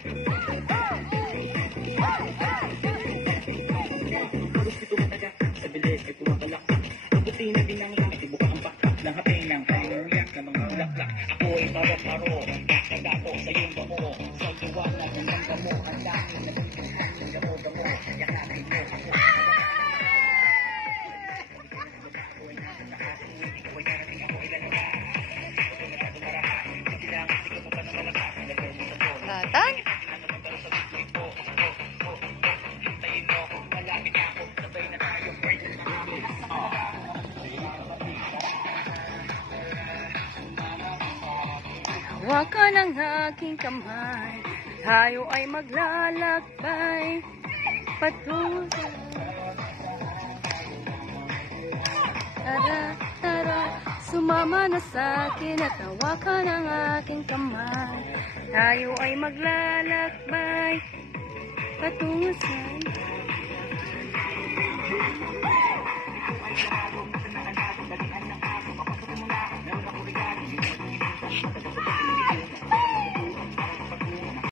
Gusto tumataga sa bilis ay tumakalak. Ang puti na binanglang, ibuka ang bakak ng hapay ng panguyak ng mga laklak. Ako ay paro-paro, kakagato sa iyong bamo. Sa liwanag ng mga mo, ang dami na buntuhan ng gamo-gamo. Yakapin mo ako. Katan? Hawakan ang aking kamay, tayo ay maglalakbay patungo sa... Tara, tara, sumama na sa akin at hawakan ang aking kamay, tayo ay maglalakbay patungo sa...